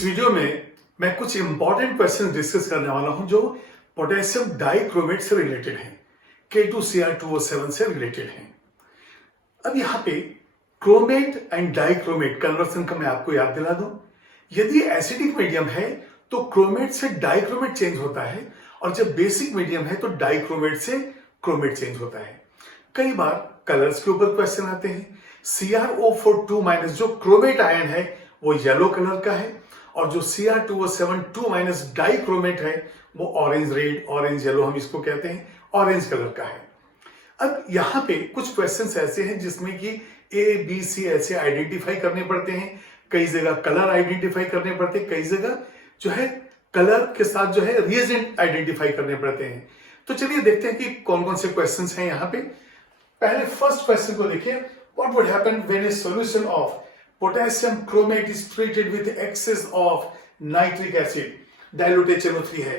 इस वीडियो में मैं कुछ इंपॉर्टेंट क्वेश्चन डिस्कस करने वाला हूं जो पोटेशियम डाइक्रोमेट से रिलेटेड हैं, K2Cr2O7 से रिलेटेड हैं। अब यहां पे क्रोमेट एंड डाइक्रोमेट कन्वर्सन का मैं आपको याद दिला दूं। यदि एसिडिक मीडियम है तो क्रोमेट से डाइक्रोमेट चेंज होता है, और जब बेसिक मीडियम है तो डाइक्रोमेट से क्रोमेट चेंज होता है। कई बार कलर्स के ऊपर क्वेश्चन आते हैं। CrO4 जो क्रोमेट आयन है वो येलो कलर का है, और जो Cr2O7 डाइक्रोमेट है वो ऑरेंज रेड, ऑरेंज येलो, हम इसको कहते हैं, ऑरेंज कलर का है। अब यहां पे कुछ क्वेश्चंस ऐसे हैं जिसमें कि A, B, C ऐसे आइडेंटिफाई करने पड़ते हैं, कई जगह कलर आइडेंटिफाई करने पड़ते हैं, कई जगह जो है कलर के साथ जो है रिएजेंट आइडेंटिफाई करने पड़ते हैं। तो चलिए देखते हैं कि कौन कौन से क्वेश्चंस हैं यहां पे। पहले फर्स्ट क्वेश्चन को देखिए, what would happen when a solution of potassium chromate is treated with excess of nitric acid, dilute HNO3 है।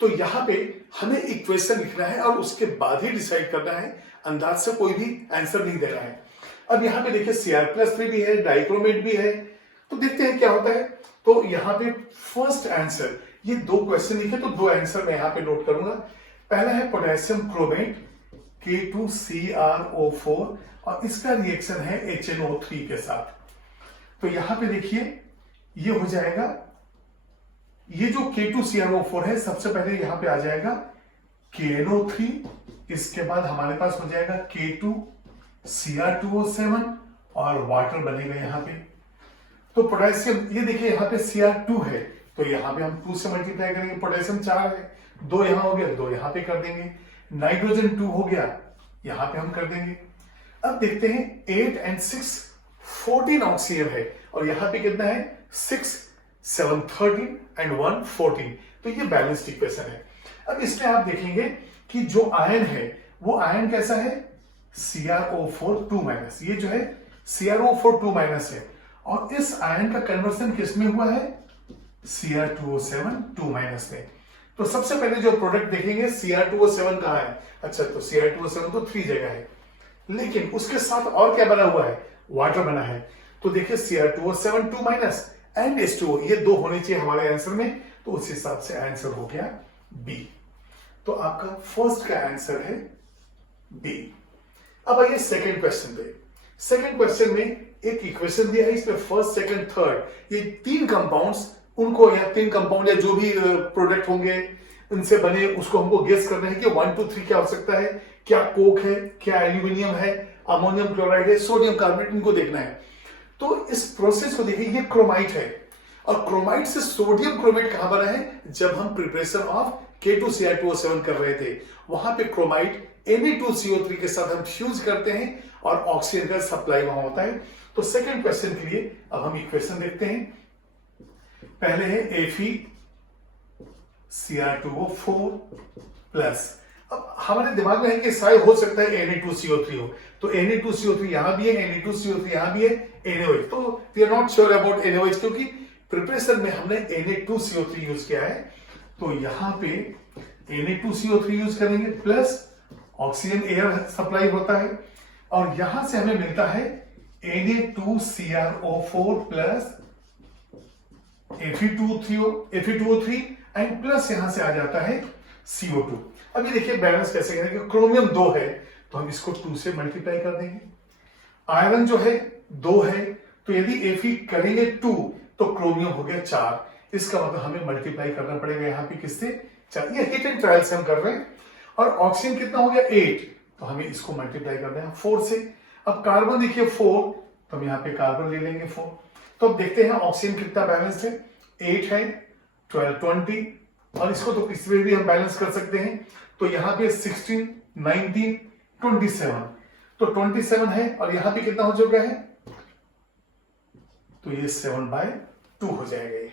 तो यहां पे हमें इक्वेशन लिखना है और उसके बाद ही डिसाइड करना है, अंदाज से कोई भी आंसर नहीं देना है। अब यहां पे देखिए Cr+3 भी है, डाइक्रोमेट भी है, तो देखते हैं क्या होता है। तो यहां पे फर्स्ट आंसर, ये दो क्वेश्चन लिखे तो दो आंसर मैं यहां पे नोट करूंगा। पहला है पोटेशियम क्रोमेट K2Cr2O4 और इसका रिएक्शन है HNO3 के साथ। तो यहां पे देखिए ये हो जाएगा, ये जो K2Cr2O4 है सबसे पहले यहां पे आ जाएगा KNO3, इसके बाद हमारे पास हो जाएगा K2Cr2O7 और वाटर बनेगा यहां पे। तो पोटेशियम, ये देखिए यहां पे Cr2 है तो यहां पे हम 2 से मल्टीप्लाई करेंगे। पोटेशियम 4 है, 2 यहां हो गया, 2 यहां पे कर देंगे। नाइट्रोजन 2 हो गया, यहां पे हम कर देंगे। अब देखते हैं 8 and 6 14 ऑक्सीजन है, और यहां पे कितना है 6 7 13 and 1 14। तो ये बैलेंस्ड इक्वेशन है। अब इसमें आप देखेंगे कि जो आयन है वो आयन कैसा है, Cr2O4, ये जो है Cr2O4 है, और इस आयन का कन्वर्सन किसमें हुआ है, Cr2O7 में। तो सबसे पहले जो प्रोडक्ट देखेंगे Cr2O7 कहां है, अच्छा तो Cr2O7 तो 3 जगह है, लेकिन उसके साथ और क्या बना हुआ है, वाटर बना है। तो देखिए Cr2O7 एंड H2O, ये 2 होने चाहिए हमारे आंसर में, तो उस हिसाब से आंसर हो गया बी। तो आपका फर्स्ट का आंसर है बी। अब आइए सेकंड क्वेश्चन पे। सेकंड क्वेश्चन में एक इक्वेशन दिया है, इसमें फर्स्ट सेकंड थर्ड ये 3 कंपाउंड्स, उनको या 3 कंपाउंड या जो भी प्रोडक्ट होंगे उनसे बने, उसको हमको गेस करना है कि 1 2 3 क्या हो सकता है, क्या कोक है, क्या एल्यूमिनियम है, अमोनियम क्लोराइड है, सोडियम कार्बोनेट, इनको देखना है। तो इस प्रोसेस को देखिए, ये क्रोमाइट है, और क्रोमाइट से सोडियम क्रोमेट कहां बना है, जब हम प्रिपरेशन ऑफ K2Cr2O7 कर रहे थे, वहां पे क्रोमाइट Na2CO3 के साथ हम फ्यूज करते हैं और ऑक्सीजन का सप्लाई वहां होता है। तो सेकंड क्वेश्चन के लिए अब हम इक्वेशन देखते हैं। पहले है FeCr2O4 प्लस, अब हमारे दिमाग में है कि शायद हो सकता है Na2CO3 हो, तो Na2CO3 यहां भी है, Na2CO3 यहां भी है, NaOH, तो we are not sure about NaOH क्योंकि प्रिपरेशन में हमने Na2CO3 यूज किया है। तो यहां पे Na2CO3 यूज करेंगे, प्लस ऑक्सीजन एयर सप्लाई होता है, और यहां से हमें मिलता है Na2Cr2O4 plus Fe2O3 and plus यहां से आ जाता है CO2। अब ये देखिए बैलेंस कैसे करेंगे, क्रोमियम 2 है तो हम इसको 2 से मल्टीप्लाई कर देंगे। आयरन जो है 2 है, तो यदि Fe करेंगे 2 तो क्रोमियम हो गया 4, इसका मतलब हमें मल्टीप्लाई करना पड़ेगा यहाँ पे किससे, 4। ये हिट एंड ट्रायल से हम कर रहे हैं। और ऑक्सीजन कितना हो गया 8, तो हमें इसको मल्टीप्लाई करना है 4 से। अब कार्बन देखिए 4, तो हम यहाँ पे कार्बन ले लेंगे 4। तो अब देखते हैं ऑक्सीजन कितना बैलेंस है, 8 है, 12 20, और इसको तो किसी में भी हम बैलेंस कर सकते हैं। तो यहाँ पे 16 19 27, तो 27 है, और यहाँ पे कितना हो चुका है, तो ये 7/2 हो जाएगा ये।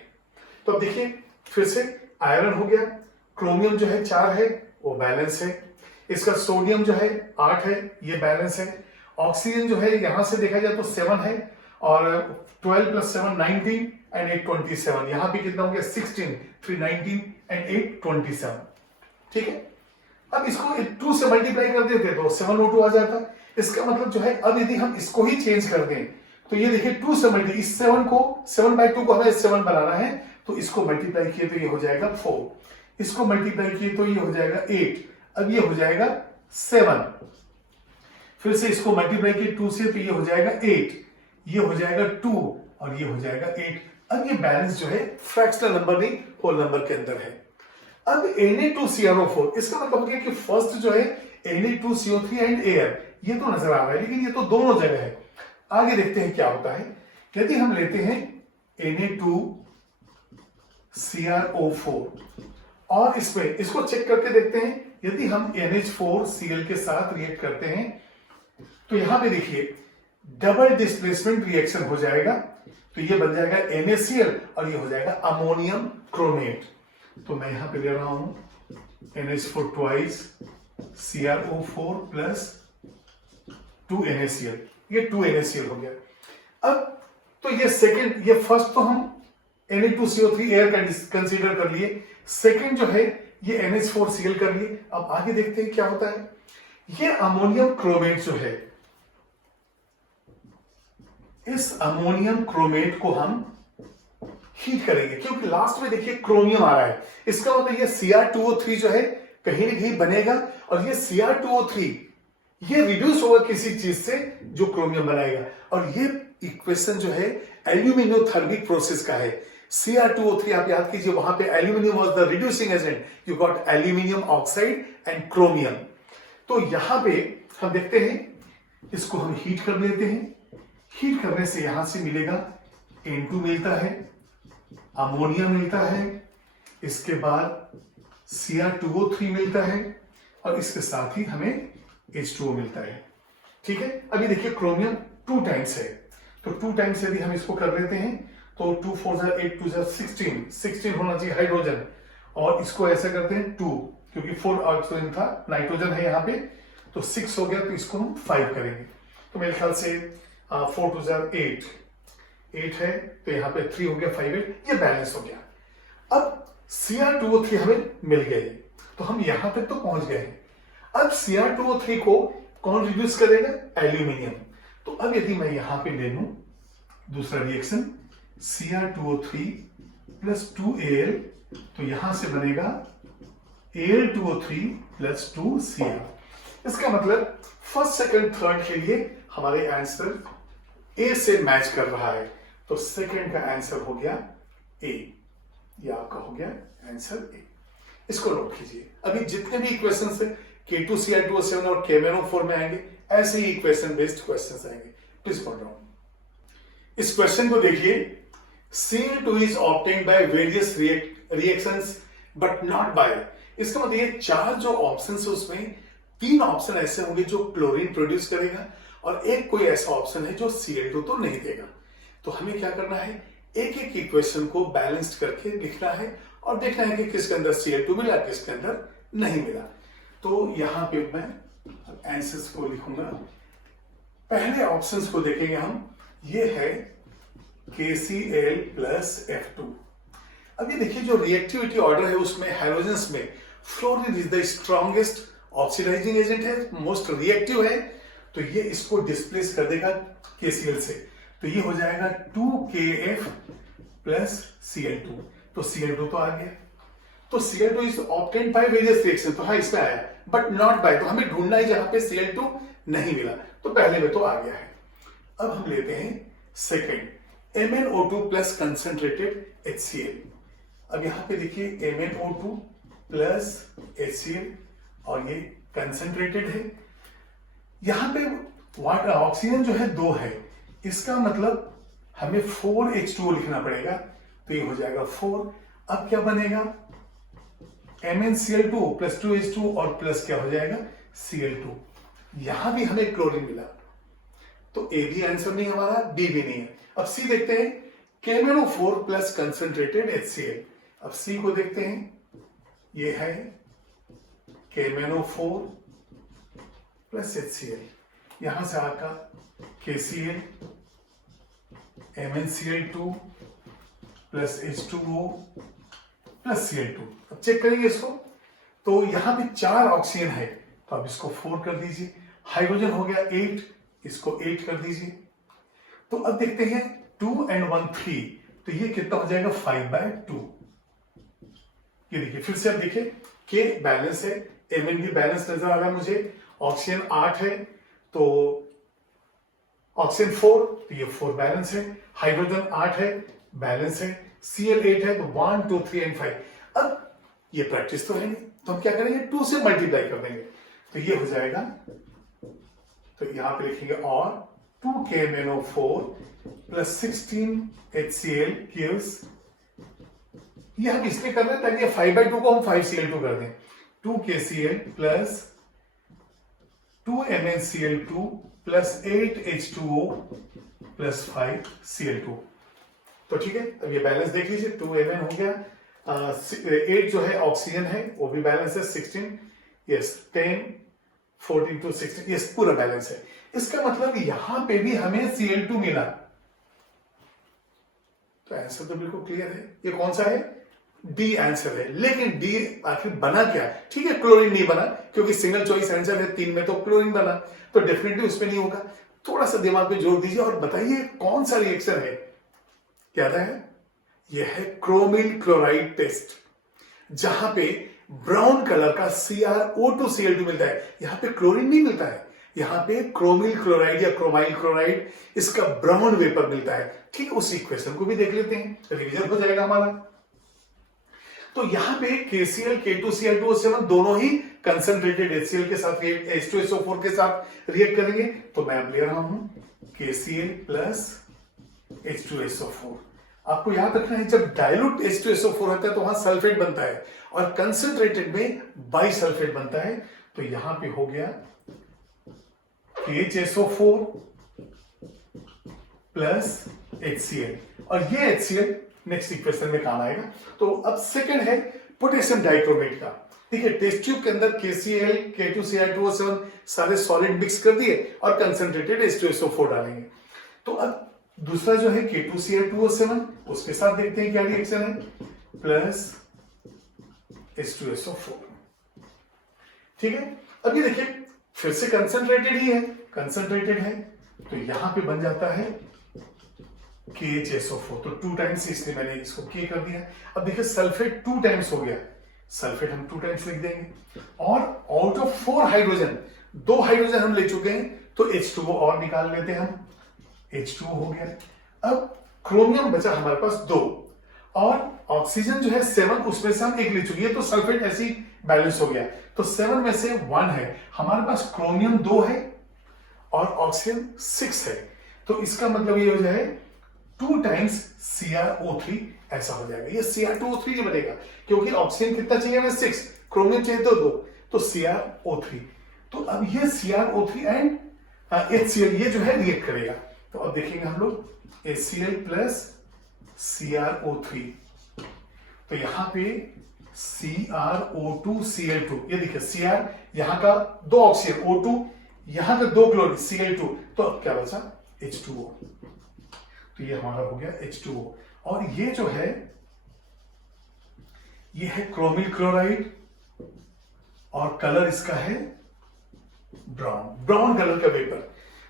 तो अब देखिए फिर से आयरन हो गया, क्रोमियम जो है 4 है वो बैलेंस है, इसका सोडियम जो है 8 है, ये बैलेंस है। ऑक्सीजन जो है यहां से देखा जाए तो 7 है, और 12 + 7 19 एंड 8 27, यहां पे कितना हो गया 16 3 19 एंड 8 27। ठीक है, अब इसको 2 से मल्टीप्लाई कर देते तो 7O2 आ जाता। इसका मतलब जो है अब यदि हम इसको ही चेंज कर दें तो ये देखिए 2 से मल्टीप्लाई, इस 7/2 को हमें 7 बनाना है, तो इसको मल्टीप्लाई किए तो ये हो जाएगा 4, इसको मल्टीप्लाई किए तो ये हो जाएगा 8, अब ये हो जाएगा 7, फिर से इसको मल्टीप्लाई किए 2 से तो ये हो जाएगा 8, ये हो जाएगा 2 और ये हो जाएगा 8। अब ये बैलेंस जो है फ्रैक्शनल नंबर नहीं होल नंबर के अंदर है। अब Na2CrO4, इसका मतलब हो गया कि फर्स्ट जो है Na2CO3 एंड Ar, ये तो नजर आ रहा है लेकिन ये तो दोनों जगह है। आगे देखते हैं क्या होता है। यदि हम लेते हैं Na2CrO4 और इसमें इसको चेक करके देखते हैं, यदि हम NH4Cl के साथ रिएक्ट करते हैं तो यहां पे देखिए डबल डिस्प्लेसमेंट रिएक्शन हो जाएगा, तो ये बन जाएगा NaCl और ये हो जाएगा अमोनियम क्रोमेट। तो मैं यहां पे ले रहा हूं NH4 twice CrO4 plus 2 NaCl, ये 2 NaCl हो गया। अब तो ये सेकंड, ये फर्स्ट तो हम Na2CO3 एयर कंसीडर कर लिए, सेकंड जो है ये NH4Cl कर लिए। अब आगे देखते हैं क्या होता है। ये अमोनियम क्रोमेट जो है, इस अमोनियम क्रोमेट को हम हीट करेंगे, क्योंकि लास्ट में देखिए क्रोमियम आ रहा है, इसका मतलब ये Cr2O3 जो है कहीं ना कहीं बनेगा और ये Cr2O3 ये रिड्यूस होगा किसी चीज से जो क्रोमियम बनाएगा, और ये इक्वेशन जो है एल्यूमिनियोथर्मिक प्रोसेस का है। Cr2O3 आप याद कीजिए, वहां पे aluminium was the reducing agent, you got aluminium oxide and chromium. तो यहां पे हम देखते हैं, इसको हम हीट कर लेते हैं, हीट करने से यहां से मिलेगा N2 मिलता है, अमोनिया मिलता है, इसके बाद Cr2O3 मिलता है और इसके साथ ही हमें H2O मिलता है। ठीक है, अभी देखिए क्रोमियम 2 टाइम्स है, तो 2 टाइम्स यदि हम इसको कर लेते हैं तो 2 4 8 2 16 होना चाहिए हाइड्रोजन, और इसको ऐसा करते हैं 2, क्योंकि 4 ऑक्सीजन था, नाइट्रोजन है यहाँ पे, तो 6 हो गया, तो इसको हम 5 करेंगे। तो मेरे ख्याल से 4 2 8 है, तो यहाँ पे 3 हो गया, 5 8, ये बैलेंस हो गया। अब Cr2O3 हमें मिल गए, तो हम यहां तक तो पहुंच गए हैं। अब Cr2O3 को कौन रिड्यूस करेगा? एल्यूमिनियम। तो अब यदि मैं यहां पे ले लूं दूसरा रिएक्शन Cr2O3 प्लस 2Al, तो यहां से बनेगा Al2O3 प्लस 2Cr। इसका मतलब फर्स्ट सेकंड थर्ड के लिए हमारे आंसर ए से मैच कर रहा है, तो सेकंड का आंसर हो गया ए, ये आपका हो गया आंसर ए। इसको नोट कीजिए। अभी जितने भी इक्वेशंस है K2Cl2O7 और KMnO4 में आएंगे, ऐसे ही इक्वेशन बेस्ड क्वेश्चंस आएंगे। प्लीज पढ़ रहा हूं इस क्वेश्चन को, देखिए Cl2 is obtained by various reactions but not by. इसका मतलब ये 4 जो ऑप्शन है उसमें 3 ऑप्शन ऐसे होंगे जो क्लोरीन प्रोड्यूस करेगा और एक कोई ऐसा ऑप्शन है जो Cl2 तो नहीं देगा। तो हमें क्या करना है, एक एक इक्वेशन को बैलेंस्ड करके लिखना है और देखना है कि किसके अंदर Cl2 मिला, किसके अंदर नहीं मिला। तो यहां पे मैं आंसर्स को लिखूंगा। पहले ऑप्शंस को देखेंगे हम, ये है KCl प्लस F2। अब ये देखिए जो रिएक्टिविटी ऑर्डर है उसमें हैलोजेंस में fluorine is the strongest oxidizing agent है, मोस्ट रिएक्टिव है, तो ये इसको डिस्प्लेस कर देगा KCl से, तो ये हो जाएगा 2KF प्लस Cl2। तो Cl2 तो आ गया, तो Cl2 is obtained by various reaction, तो हाँ इसमें आया, बट नॉट बाय, तो हमें ढूंढना है जहां पे Cl2 नहीं मिला, तो पहले में तो आ गया है। अब हम लेते हैं second MnO2 plus concentrated HCl। अब यहां पे देखिए MnO2 प्लस HCl और ये कंसंट्रेटेड है, यहां पे वाटर ऑक्सीजन जो है 2 है, इसका मतलब हमें 4H2O लिखना पड़ेगा, तो ये हो जाएगा 4। अब क्या बनेगा, MnCl2 प्लस 2H2 और प्लस क्या हो जाएगा Cl2। यहां भी हमें क्लोरीन मिला, तो ए भी आंसर नहीं हमारा, बी भी नहीं है। अब सी देखते हैं, KMnO4 प्लस कंसंट्रेटेड HCl। अब सी को देखते हैं, ये है KMnO4 प्लस HCl, यहां से आपका KCl MnCl2 plus H2O plus Cl2। अब चेक करेंगे इसको, तो यहां पे 4 ऑक्सीजन है, तो अब इसको 4 कर दीजिए, हाइड्रोजन हो गया 8, इसको 8 कर दीजिए, तो अब देखते हैं 2 and 1 3, तो ये कितना हो जाएगा 5/2। ये देखिए फिर से अब देखिए के बैलेंस है, Mn भी बैलेंस नजर आ रहा है मुझे। ऑक्सीजन 8 है तो ऑक्सीजन 4, तो ये 4 बैलेंस है। हाइड्रोजन 8 है, बैलेंस है। Cl 8 है, तो 1 2 3 and 5। अब ये प्रैक्टिस तो है नहीं, तो हम क्या करेंगे 2 से मल्टीप्लाई कर देंगे, तो ये हो जाएगा, तो यहां पे लिखेंगे और 2KMnO4 प्लस 16 HCl gives, ये हम इसलिए कर रहे हैं ताकि 5/2 को हम 5Cl2 कर दें। 2KCl plus 2MnCl2 plus 8H2O plus 5Cl2। तो ठीक है, अब ये बैलेंस देख लीजिए, 2Mn हो गया, 8 जो है ऑक्सीजन है वो भी बैलेंस है, 16, यस 10 14 to 16, यस पूरा बैलेंस है। इसका मतलब यहां पे भी हमें Cl2 मिला, तो आंसर तो बिल्कुल क्लियर है। ये कौन सा है? डी आंसर है। लेकिन डी आखिर बना क्या? ठीक है क्लोरीन नहीं बना, क्योंकि सिंगल चॉइस आंसर है, 3 में तो क्लोरीन बना, तो डेफिनेटली उसमें नहीं होगा। थोड़ा सा दिमाग पे जोर दीजिए और बताइए कौन सा रिएक्शन है? क्या है? यह है क्रोमिल क्लोराइड टेस्ट, जहां पे ब्राउन कलर का CrO2Cl2 मिलता है। यहां पे क्लोरीन नहीं मिलता है, यहां पे क्रोमिल क्लोराइड या क्रोमाइल क्लोराइड, इसका ब्राउन वेपर मिलता है। ठीक, उस इक्वेशन को भी देख लेते हैं, रिवीजन हो जाएगा हमारा। तो यहां पे KCl K2Cl2O7 दोनों ही कंसंट्रेटेड HCl के साथ H2SO4 के साथ रिएक्ट करेंगे। तो मैं अब ले रहा हूं KCl प्लस H2SO4। आपको याद रखना है, जब डाइल्यूट H2SO4 होता है तो वहां सल्फेट बनता है, और कंसंट्रेटेड में बाइसल्फेट बनता है। तो यहां पे हो गया KHSO4 प्लस HCl, और ये HCl नेक्स्ट इक्वेशन में काम आएगा। तो अब सेकंड है पोटेशियम डाइक्रोमेट का। देखिए टेस्ट ट्यूब के अंदर KCl K2Cl2O7 सारे सॉलिड मिक्स कर दिए और कंसंट्रेटेड H2SO4 डालेंगे। तो अब दूसरा जो है K2Cl2O7, उसके साथ देखते हैं क्या रिएक्शन है, प्लस H2SO4। ठीक है, अब ये देखिए फिर से कंसंट्रेटेड ही है, कंसंट्रेटेड है, तो यहां पे बन जाता है KHSO4, तो 2 टाइम्स, इसलिए मैंने इसको K कर दिया। अब देखिए सल्फेट 2 टाइम्स हो गया, सल्फेट हम 2 टाइम्स लिख देंगे, और आउट ऑफ 4 हाइड्रोजन 2 हाइड्रोजन हम ले चुके हैं, तो H2O और निकाल लेते हैं हम, H2O हो गया। अब क्रोमियम बचा हमारे पास 2, और ऑक्सीजन जो है 7, उसमें से हम 1 ले चुके हैं, तो सल्फेट ऐसे ही बैलेंस हो गया। तो 7 में से 1 है, हमारे पास क्रोमियम 2 है और ऑक्सीजन 6 है, तो इसका मतलब ये हो जाए 2 टाइम्स CrO3 ऐसा हो जाएगा। ये Cr2O3 ही बनेगा, क्योंकि ऑक्सीजन कितना चाहिए हमें 6, क्रोमियम चाहिए तो 2, तो CrO3। तो अब ये CrO3 एंड HCl ये जो है रिएक्ट करेगा। तो अब देखेंगे हम लोग HCl प्लस CrO3, तो यहां पे CrO2Cl2, ये देखिए Cr यहां का 2 ऑक्सीजन O2, यहां का 2 क्लोरीन Cl2, तो अब क्या बचा H2O, तो ये हमारा हो गया H2O। और ये जो है ये है क्रोमिल क्लोराइड, और कलर इसका है ब्राउन, ब्राउन कलर का वेपर।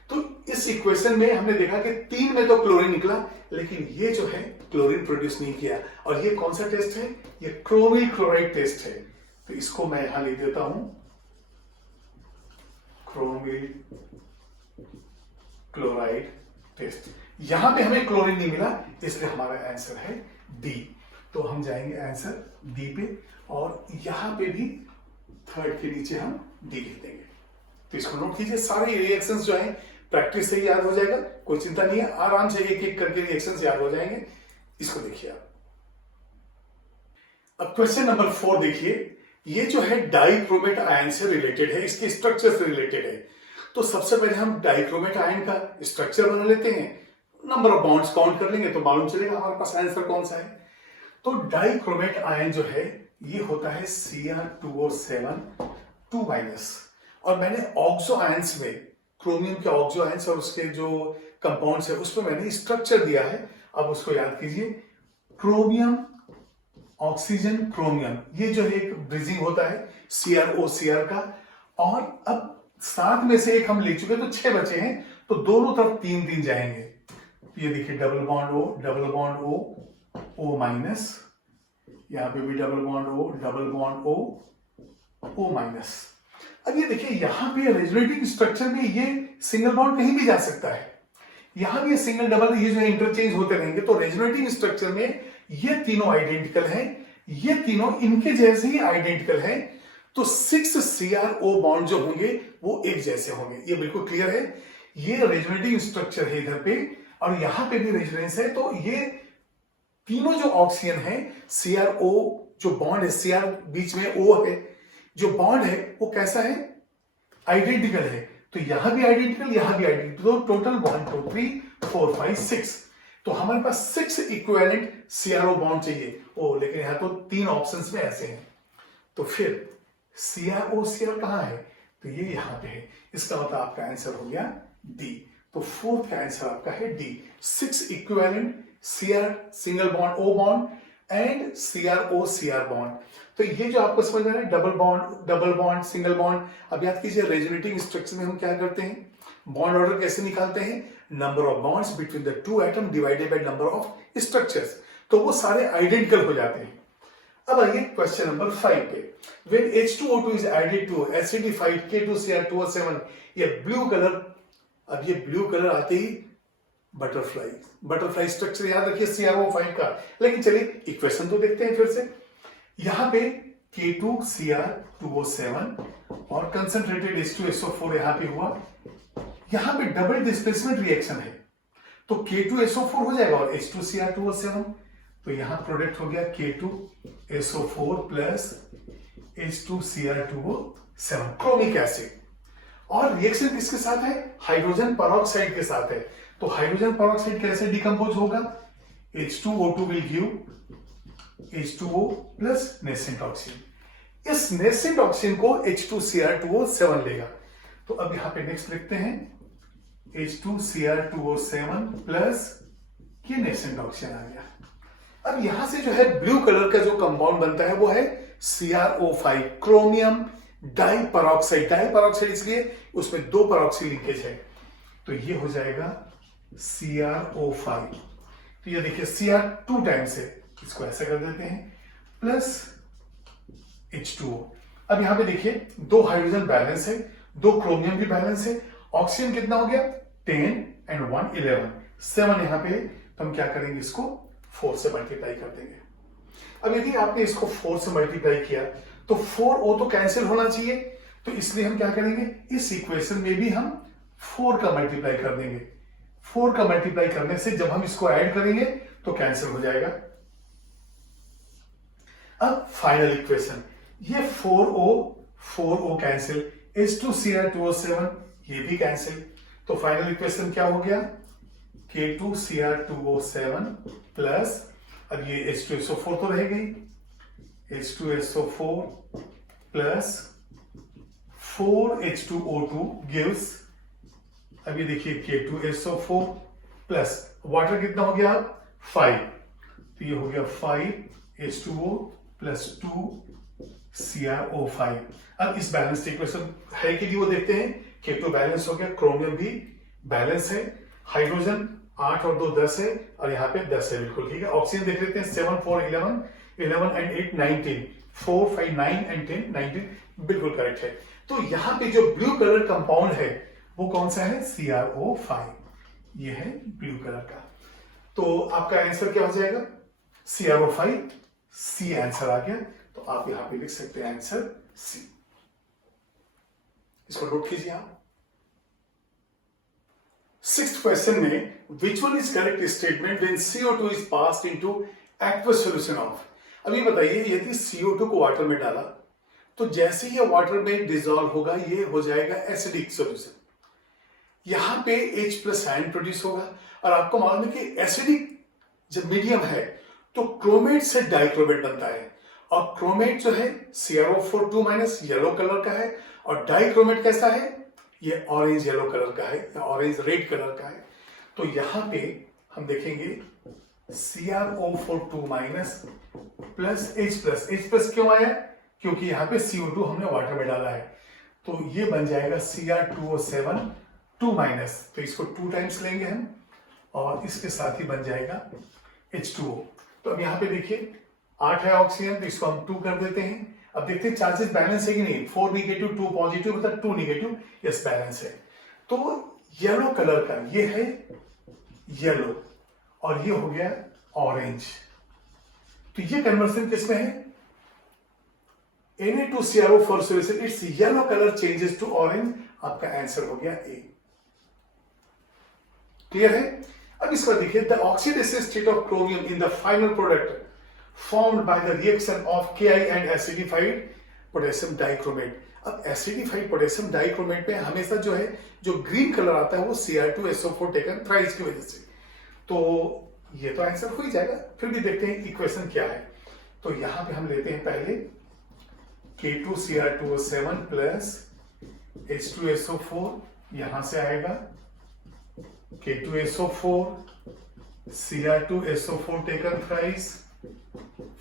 तो इस इक्वेशन में हमने देखा कि 3 में तो क्लोरीन निकला, लेकिन ये जो है क्लोरीन प्रोड्यूस नहीं किया। और ये कौन सा टेस्ट है? ये क्रोमिल क्लोराइड टेस्ट है। तो इसको मैं यहां लिख देता हूं, क्रोमिल क्लोराइड टेस्ट। यहां पे हमें क्लोरीन नहीं मिला, इसलिए हमारा आंसर है डी। तो हम जाएंगे आंसर डी पे, और यहां पे भी थर्ड के नीचे हम डी लिख देंगे। तो इसको नोट कीजिए, सारे रिएक्शंस जो हैं प्रैक्टिस से ही याद हो जाएगा, कोई चिंता नहीं है, आराम से एक एक करके रिएक्शंस याद हो जाएंगे। इसको देखिए आप। अब क्वेश्चन नंबर 4 देखिए, ये जो है डाइक्रोमेट आयन से रिलेटेड है, इसके स्ट्रक्चर से रिलेटेड है। तो सबसे पहले हम डाइक्रोमेट आयन का स्ट्रक्चर बना लेते हैं, नंबर ऑफ बॉन्ड्स काउंट कर लेंगे तो मालूम चलेगा हमारे पास आंसर कौन सा है। तो डाइक्रोमेट आयन जो है ये होता है Cr2O7 2-, और मैंने ऑक्सो आयंस में क्रोमियम के ऑक्सो आयंस और उसके जो कंपाउंड्स है उसमें मैंने स्ट्रक्चर दिया है। अब उसको याद कीजिए, क्रोमियम ऑक्सीजन क्रोमियम, ये जो है एक ब्रिजिंग होता है CrO-Cr का, और अब 7 में से 1 हम ले चुके तो 6 बचे हैं, तो दोनों तरफ 3-3 जाएंगे। तो ये देखिए डबल बॉन्ड ओ माइनस, यहाँ पे भी डबल बॉन्ड ओ माइनस। अब ये देखिए यहाँ पे रेजोनेटिंग स्ट्रक्चर में ये सिंगल बॉन्ड कहीं भी जा सकता है, यहां भी ये सिंगल डबल ये जो है इंटरचेंज होते रहेंगे। तो रेजोनेटिंग स्ट्रक्चर में ये तीनों आइडेंटिकल हैं, ये तीनों इनके जैसे ही आइडेंटिकल हैं, तो 6 CRO बॉन्ड जो होंगे वो एक जैसे होंगे। ये बिल्कुल क्लियर है। ये रेजोनेटिंग स्ट्रक्चर है इधर पे और यहां पे भी रेजोनेंस है। तो ये तीनों जो ऑक्सीजन है, CRO जो बॉन्ड है, CR बीच में O है, जो बॉन्ड है वो कैसा है, आइडेंटिकल है। तो यहां भी आइडेंटिकल, यहां भी आइडेंटिकल, तो टोटल 1 2 3 4 5 6। तो हमारे पास 6 इक्विवेलेंट CRO बॉन्ड चाहिए। लेकिन यहां तो 3 ऑप्शंस में ऐसे हैं। तो फिर CR कहां है, तो ये यहां पे है। इसका मतलब आपका आंसर हो गया डी। तो फोर्थ का आंसर आपका है D, 6 equivalent CR single bond O bond and CR bond. तो ये जो आपको समझ आ रहा है, डबल बॉन्ड सिंगल बॉन्ड। अब याद कीजिए रेजोनेटिंग स्ट्रक्चर में हम क्या करते हैं, बॉन्ड ऑर्डर कैसे निकालते हैं, number of bonds between the two atom divided by number of structures. तो वो सारे आइडेंटिकल हो जाते हैं। अब आइए क्वेश्चन नंबर 5 पे। When H2O2 is added to acidified K2Cr2O7, ये ब्लू कलर, अब ये ब्लू कलर आते ही बटरफ्लाई स्ट्रक्चर याद रखिए CrO5 का। लेकिन चलिए इक्वेशन तो देखते हैं फिर से। यहां पे K2Cr2O7 और कंसंट्रेटेड H2SO4 यहां पे हुआ। यहां पे डबल डिस्प्लेसमेंट रिएक्शन है, तो K2SO4 हो जाएगा और H2Cr2O7। तो यहां प्रोडक्ट हो गया K2SO4 plus H2Cr2O7 chromic acid. और रिएक्शन किसके साथ है, हाइड्रोजन पेरोक्साइड के साथ है। तो हाइड्रोजन पेरोक्साइड कैसे डिकम्पोज होगा, H2O2 will give H2O plus nascent oxygen. इस नेसेंट ऑक्सीजन को H2Cr2O7 लेगा। तो अब यहां पे नेक्स्ट लिखते हैं H2Cr2O7 प्लस ये नेसेंट ऑक्सीजन आ गया। अब यहां से जो है ब्लू कलर का जो कंपाउंड बनता है वो है CrO5 क्रोमियम डाई पेरोक्साइड इसलिए उसमें 2 पेरोक्सी लिंकेज है। तो ये हो जाएगा CrO5। तो ये देखिए Cr 2 टाइम्स है, इसको ऐसा कर देते हैं प्लस H2O। अब यहां पे देखिए 2 हाइड्रोजन बैलेंस है, 2 क्रोमियम भी बैलेंस है। ऑक्सीजन कितना हो गया 10 एंड 1 11, 7 यहां पे। तो हम क्या करेंगे, इसको 4 से मल्टीप्लाई कर देंगे। अब यदि आपने इसको 4 से मल्टीप्लाई किया तो 4O तो कैंसिल होना चाहिए। तो इसलिए हम क्या करेंगे, इस इक्वेशन में भी हम 4 का मल्टीप्लाई कर देंगे। 4 का मल्टीप्लाई करने से जब हम इसको ऐड करेंगे तो कैंसिल हो जाएगा। अब फाइनल इक्वेशन, ये 4O कैंसिल, H2Cr2O7 ये भी कैंसिल। तो फाइनल इक्वेशन क्या हो गया, K2Cr2O7 प्लस, अब ये H2SO4 तो रह गई, H2SO4 प्लस 4H2O2 गिव्स, अब ये देखिए K2SO4 प्लस वाटर कितना हो गया 5, तो ये हो गया 5H2O प्लस 2CrO5। अब इस बैलेंस इक्वेशन है कि नहीं वो देखते हैं। K2 बैलेंस हो गया, क्रोमियम भी बैलेंस है, हाइड्रोजन 8 और 2 10 है और यहाँ पे 10 है, बिल्कुल ठीक है। ऑक्सीजन देख लेते हैं 7 4 11 11 एंड 8 19, 4 5 9 एंड 10 19, बिल्कुल करेक्ट है। तो यहाँ पे जो ब्लू कलर कंपाउंड है वो कौन सा है, CrO5, ये है ब्लू कलर का। तो आपका आंसर क्या हो जाएगा, CrO5, सी आंसर आ गया। तो आप यहां पे लिख सकते हैं आंसर सी, इसको नोट कीजिए आप। 6th क्वेश्चन में which one is correct statement when CO2 is passed into aqueous solution of. अभी बताइए यदि CO2 को वाटर में डाला तो जैसे ही वाटर में डिसॉल्व होगा ये हो जाएगा एसिडिक सॉल्यूशन। यहां पे H प्लस आयन प्रोड्यूस होगा और आपको मालूम है कि एसिडिक जब मीडियम है तो क्रोमेट से डाइक्रोमेट बनता है और क्रोमेट जो है CrO4 2- येलो कलर का है और डाइक्रोमेट कैसा है, ये ऑरेंज येलो कलर का है या ऑरेंज रेड कलर का है। तो यहां पे हम देखेंगे CrO4 2- प्लस H प्लस क्यों आया, क्योंकि यहां पे CO2 हमने वाटर में डाला है। तो ये बन जाएगा Cr2O7 2-, तो इसको 2 टाइम्स लेंगे हम और इसके साथ ही बन जाएगा H2O। तो अब यहाँ पे देखिए 8 है ऑक्सीजन, तो इसको हम 2 कर देते हैं। अब देखते हैं चार्जेस बैलेंस है कि नहीं। 4 नेगेटिव 2 पॉजिटिव मतलब 2 नेगेटिव, यस बैलेंस है। तो येलो कलर का ये है येलो और ये हो गया ऑरेंज। तो ये कन्वर्सन किसमें है? Na2CrO4 solution, its yellow color changes to orange। आपका आंसर हो गया ए। क्लियर है? अब इसको देखिए, the oxidative state of chromium in the final product formed by the reaction of Ki and acidified potassium dichromate। अब acidified potassium dichromate में हमेशा जो है जो ग्रीन कलर आता है वो Cr2SO4 टेकन थ्राइस की वजह से। तो ये तो आंसर हो ही जाएगा। फिर भी देखते हैं इक्वेशन क्या है। तो यहां पे हम लेते हैं पहले K2Cr2O7 प्लस H2SO4, यहां से आएगा K2SO4 Cr2SO4 taken thrice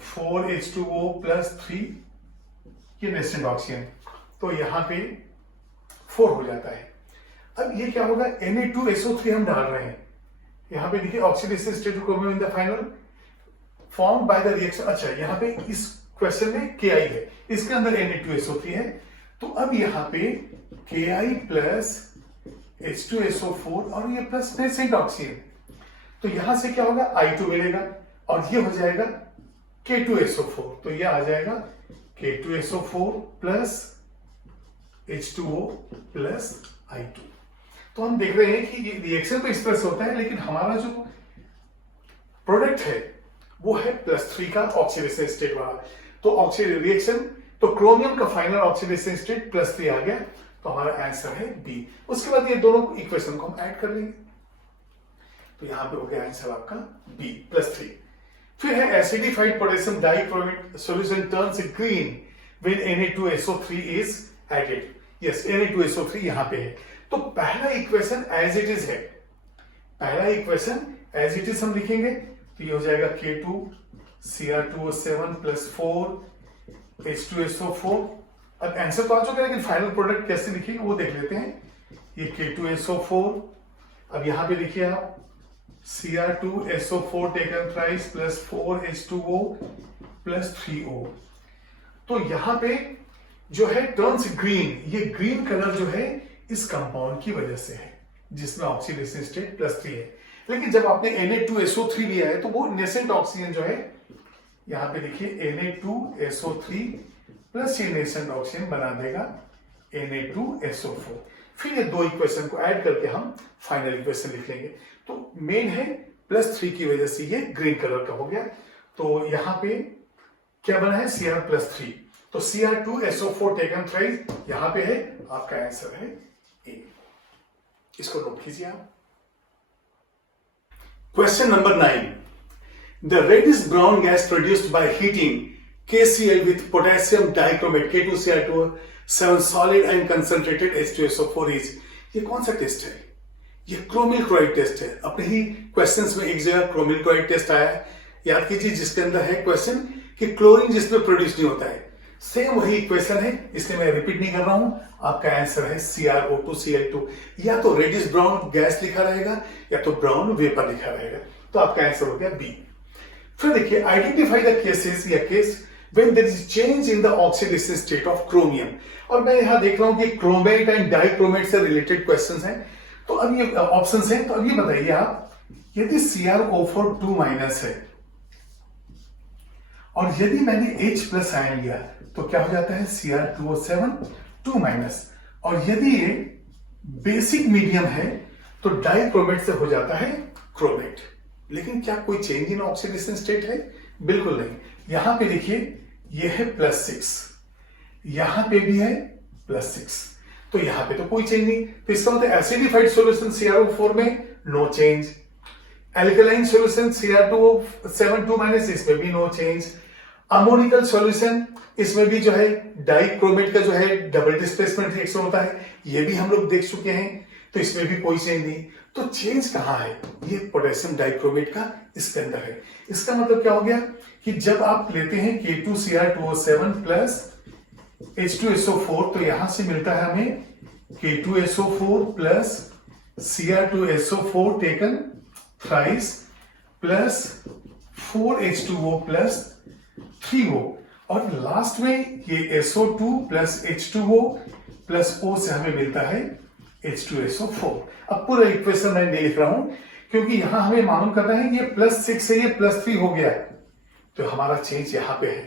4H2O plus 3 ये नेस्टेड ऑक्सीजन, तो यहां पे 4 हो जाता है। अब ये क्या होगा, Na2SO3 हम डाल रहे हैं। यहां पे देखिए oxidative state of chromium in the final form by the reaction. अच्छा, यहां पे इस क्वेश्चन में Ki है, इसके अंदर Na2SO3 है। तो अब यहां पे Ki प्लस H2SO4 और ये प्लस नेस्टेड ऑक्सीजन, तो यहां से क्या होगा I2 मिलेगा और ये हो जाएगा K2SO4। तो ये आ जाएगा K2SO4 plus H2O plus I2। तो हम देख रहे हैं कि ये रिएक्शन तो इस तरह से होता है, लेकिन हमारा जो प्रोडक्ट है वो है +3 का ऑक्सीडेशन स्टेट वाला। तो ऑक्सीडेशन रिएक्शन, तो क्रोमियम का फाइनल ऑक्सीडेशन स्टेट +3 आ गया, तो हमारा आंसर है बी। उसके बाद ये दोनों इक्वेशन को हम ऐड कर लेंगे, तो यहां पे हो गया आंसर आपका बी +3। फिर है acidified potassium dichromate solution turns green when Na2SO3 is added. Yes, Na2SO3 यहां पे है। तो पहला इक्वेशन एज इट इज है, पहला इक्वेशन एज इट इज हम लिखेंगे, तो ये हो जाएगा K2Cr2O7 प्लस 4H2SO4। अब आंसर तो आ चुका है, लेकिन फाइनल प्रोडक्ट कैसे लिखेंगे वो देख लेते हैं। ये K2SO4, अब यहां पे देखिए आप Cr2SO4 taken thrice plus 4H2O plus 3O। तो यहां पे जो है टर्न्स ग्रीन, ये ग्रीन कलर जो है इस कंपाउंड की वजह से है जिसमें ऑक्सीडेशन स्टेट +3 है। लेकिन जब आपने Na2SO3 लिया है तो वो नेसेंट ऑक्सीजन जो है, यहां पे देखिए Na2SO3 प्लस ये नेसेंट ऑक्सीजन बना देगा Na2SO4। फिर ये दो इक्वेशन को ऐड करके हम फाइनल इक्वेशन लिख लेंगे। तो मेन है +3 की वजह से ये ग्रीन कलर का हो गया। तो यहां पे क्या बना है, Cr+3, तो Cr2SO4 टेकन थ्राइस यहां पे है, आपका आंसर है ए। इसको नोट कीजिए आप। Question number 9, the reddish brown gas produced by heating KCl with potassium dichromate K2Cr2O7 solid and concentrated H2SO4 is। ये कौन सा टेस्ट है? ये क्रोमिल क्लोराइड टेस्ट है। अपने ही क्वेश्चंस में एक जगह क्रोमिल क्लोराइड टेस्ट आया है, याद कीजिए, जिसके अंदर है क्वेश्चन कि क्लोरीन जिसमें प्रोड्यूस नहीं होता है। सेम वही इक्वेशन है, इसलिए मैं रिपीट नहीं कर रहा हूं। आपका आंसर है CrO2Cl2। या तो रेडिश ब्राउन गैस लिखा रहेगा या तो ब्राउन वेपर लिखा रहेगा, तो आपका आंसर हो गया बी। फिर देखिए, आइडेंटिफाई द केसेस या case when there is change in the oxidation state of chromium। और मैं यहां देख रहा हूं कि क्रोमेट एंड डाइक्रोमेट से रिलेटेड क्वेश्चंस हैं, तो अब ये ऑप्शंस हैं। तो अब ये बताइए आप, यदि CrO4 2- है और यदि मैंने H+ आयन लिया तो क्या हो जाता है Cr2O7 2-, और यदि ये बेसिक मीडियम है तो डाइक्रोमेट से हो जाता है क्रोमेट। लेकिन क्या कोई चेंज इन ऑक्सीडेशन स्टेट है? बिल्कुल नहीं। यहां पे देखिए, ये है +6, यहां पे भी है +6, तो यहां पे तो कोई चेंज नहीं। तो इसका मतलब एसिडिफाइड सॉल्यूशन CrO4 में no change, alkaline solution Cr2O7 2-, इसमें भी नो चेंज, अमोनिकल सॉल्यूशन इसमें भी जो है डाइक्रोमेट का जो है डबल डिस्प्लेसमेंट रिएक्शन होता है, ये भी हम लोग देख चुके हैं, तो इसमें भी कोई चेंज नहीं। तो चेंज कहां है? ये पोटेशियम डाइक्रोमेट का इसके अंदर है। इसका मतलब क्या हो गया कि जब आप लेते हैं K2Cr2O7 प्लस H2SO4, तो यहां से मिलता है हमें K2SO4 plus Cr2SO4 taken thrice plus 4H2O plus 3O, और लास्ट में ये SO2 plus H2O plus O से हमें मिलता है H2SO4। अब पूरा इक्वेशन मैं नहीं लिख रहा हूं क्योंकि यहां हमें मालूम करना है ये +6 है, ये +3 हो गया है, तो हमारा चेंज यहां पे है।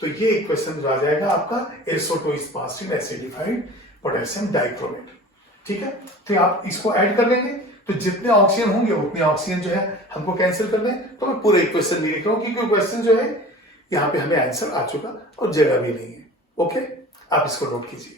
तो ये इक्वेशन आ जाएगा आपका SO2 is passed in acidified potassium dichromate. ठीक है, तो आप इसको ऐड कर लेंगे तो जितने ऑक्सीजन होंगे उतने ऑक्सीजन जो है हमको कैंसिल करना है। तो मैं पूरे इक्वेशन नहीं लिख रहा हूं क्योंकि क्वेश्चन जो है यहाँ पे हमें आंसर आ चुका और जगह भी नहीं है। ओके, आप इसको नोट कीजिए।